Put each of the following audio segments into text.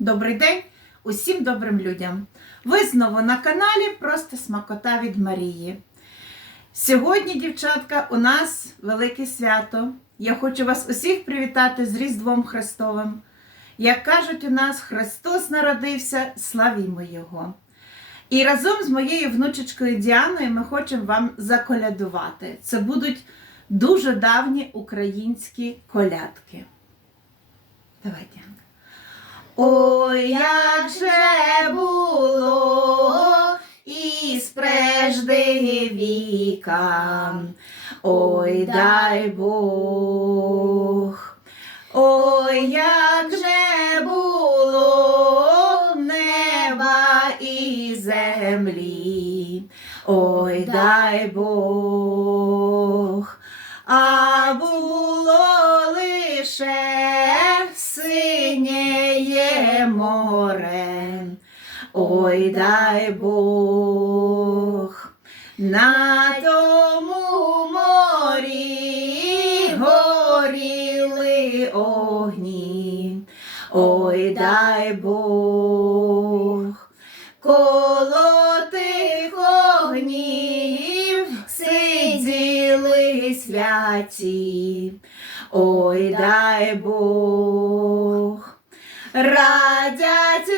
Добрий день усім добрим людям! Ви знову на каналі Просто Смакота від Марії. Сьогодні, дівчатка, у нас велике свято. Я хочу вас усіх привітати з Різдвом Христовим. Як кажуть у нас, Христос народився, славімо Його. І разом з моєю внучечкою Діаною ми хочемо вам заколядувати. Це будуть дуже давні українські колядки. Давай, Діанка. Ой, як же було із прежди віка, ой, дай Бог, ой, як же було неба і землі, ой, дай Бог, море, ой, дай Бог, на тому морі горіли огні, ой, дай Бог, коло тих огнів сиділи святі. Ой, дай Бог, радять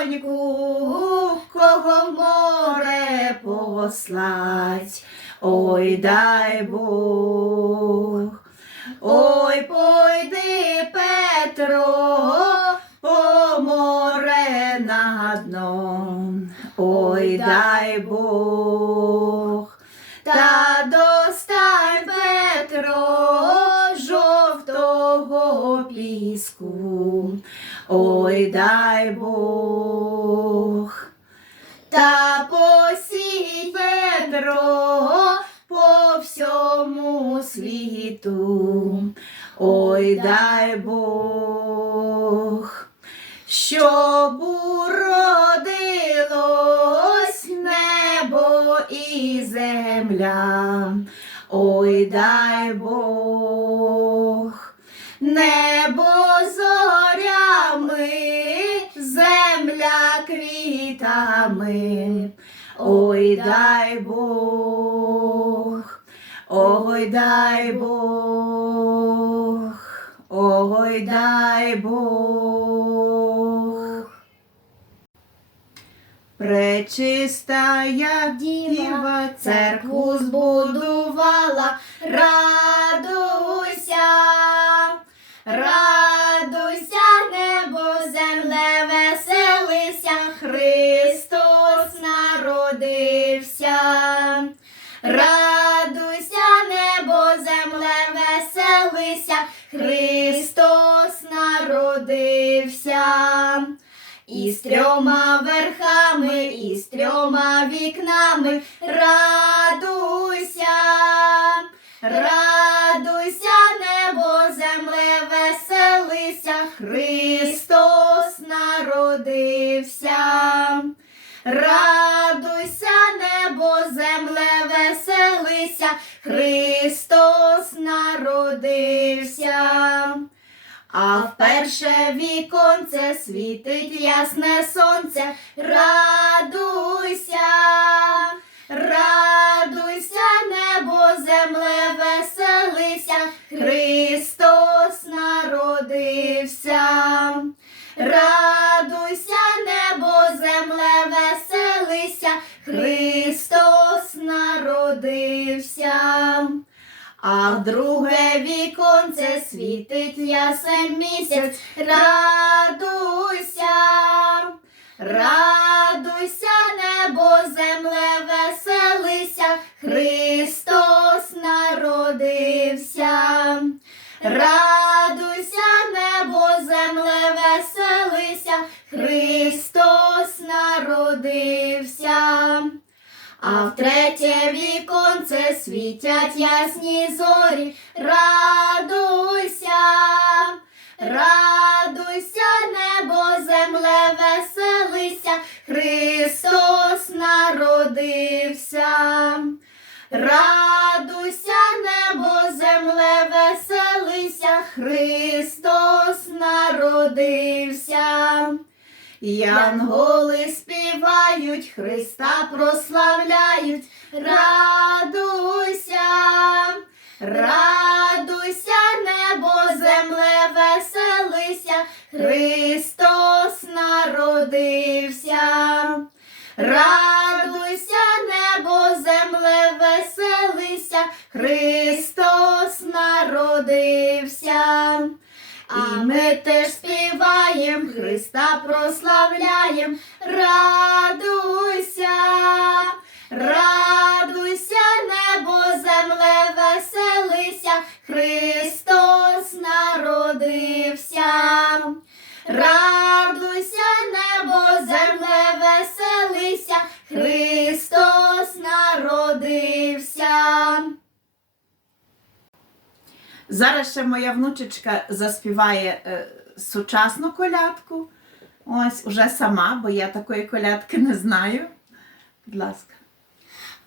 радоньку, кого море послать. Ой, дай Бог, ой, пойди, Петро, по море на дно. Ой, дай Бог, Ой, дай Бог, та посій Петро по всьому світу. Ой, дай Бог, щоб уродилось небо і земля. Ой, дай Бог, небо земля квітами. Ой, дай Бог, ой, дай Бог, ой, дай Бог. Пречистая діва церкву збудувала, радуйся, радуйся, Христос народився. Радуйся, небо, земле, веселися, Христос народився. І з трьома верхами, і з трьома вікнами радуйся, радуйся, народився. Радуйся, небо, земле, веселися, Христос народився. А вперше віконце світить ясне сонце, Христос народився. А в друге віконце світить ясен місяць, радуйся, радуйся, небо, земле, веселися, Христос народився. Радуйся, небо, земле, веселися, Христос народився. А в третє віконце світять ясні зорі, радуйся, радуйся, небо, земле, веселися, Христос народився. Радуйся, небо, земле, веселися, Христос народився. Янголи співають, Христа прославляють, радуйся, радуйся, небо, земле, веселися, Христос народився. Радуйся, небо, земле, веселися, Христос народився. І ми теж співаєм, Христа прославляєм, радуйся, радуйся, небо, земле, веселися, Христос народився. Радуйся, небо, земле, веселися, Христос народився. Зараз ще моя внучечка заспіває е, сучасну колядку. Ось уже сама, бо я такої колядки не знаю. Будь ласка.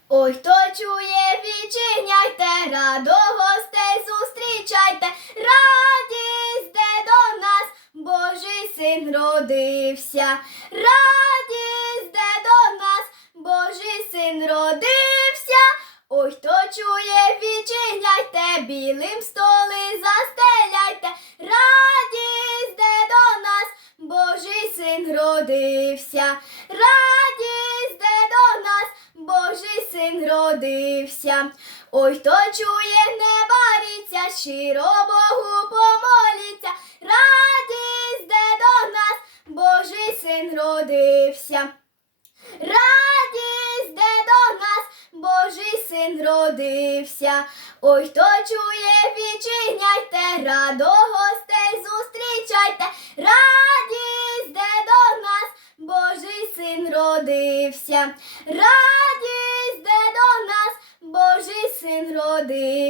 Ой, хто чує, відчиняйте, радо гостей зустрічайте, радість де до нас, Божий син родився, радість де до нас, Божий син родився. Син родився. Ой, хто чує, не баріться, щиро Богу помоліться. Радість де до нас, Божий син родився. Радість де до нас, Божий син родився. Ой, хто чує, відчиняйте, радо гостей зустрічайте. Радість де до нас, Божий син родився. Радість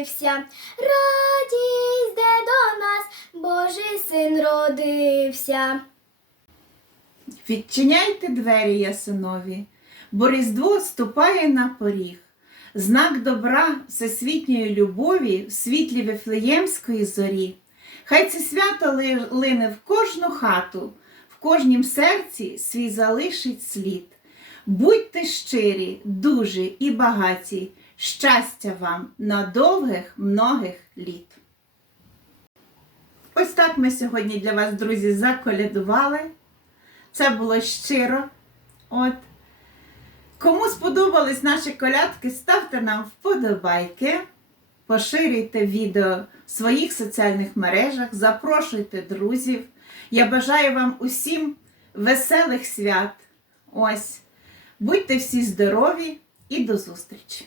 родився. Радість де до нас, Божий син родився. Відчиняйте двері ясинові, бо Різдво ступає на поріг. Знак добра, всесвітньої любові в світлі Вифлеємської зорі. Хай це свято лине в кожну хату, в кожнім серці свій залишить слід. Будьте щирі, дужі і багаті, щастя вам на довгих многих літ. Ось так ми сьогодні для вас, друзі, заколядували. Це було щиро. От. Кому сподобались наші колядки, ставте нам вподобайки, поширюйте відео в своїх соціальних мережах, запрошуйте друзів. Я бажаю вам усім веселих свят. Ось. Будьте всі здорові і до зустрічі!